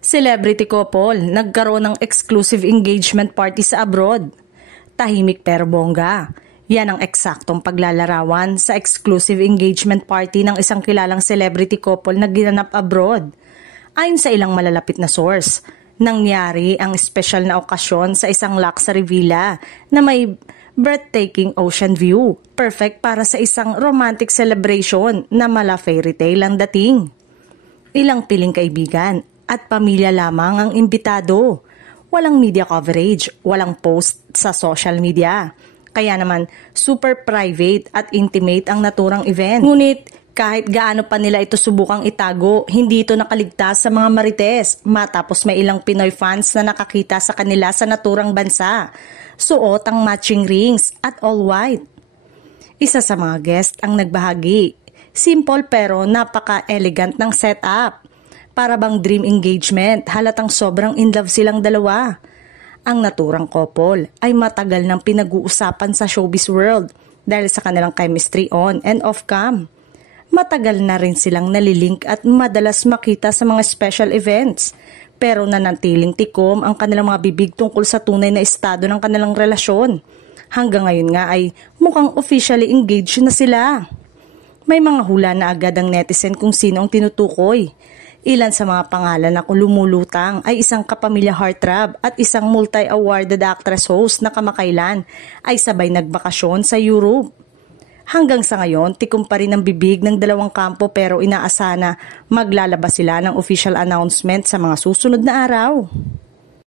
Celebrity couple, nagkaroon ng exclusive engagement party sa abroad. Tahimik pero bongga. Yan ang eksaktong paglalarawan sa exclusive engagement party ng isang kilalang celebrity couple na ginanap abroad. Ayon sa ilang malalapit na source, nangyari ang espesyal na okasyon sa isang luxury villa na may breathtaking ocean view. Perfect para sa isang romantic celebration na mala fairy tale ang dating. Ilang piling kaibigan at pamilya lamang ang imbitado. Walang media coverage, walang post sa social media. Kaya naman, super private at intimate ang naturang event. Ngunit, kahit gaano pa nila ito subukang itago, hindi ito nakaligtas sa mga marites matapos may ilang Pinoy fans na nakakita sa kanila sa naturang bansa. Suot ang matching rings at all white. Isa sa mga guest ang nagbahagi. Simple pero napaka-elegant ng setup. Para bang dream engagement, halatang sobrang in love silang dalawa. Ang naturang couple ay matagal nang pinag-uusapan sa showbiz world dahil sa kanilang chemistry on and off cam. Matagal na rin silang nalilink at madalas makita sa mga special events. Pero nanantiling tikom ang kanilang mga bibig tungkol sa tunay na estado ng kanilang relasyon. Hanggang ngayon nga ay mukhang officially engaged na sila. May mga hula na agad ang netizen kung sino ang tinutukoy. Ilan sa mga pangalan na lumulutang ay isang kapamilya heartthrob at isang multi-awarded actress host na kamakailan ay sabay nagbakasyon sa Europe. Hanggang sa ngayon, tikom pa rin ang bibig ng dalawang kampo pero inaasa na maglalabas sila ng official announcement sa mga susunod na araw.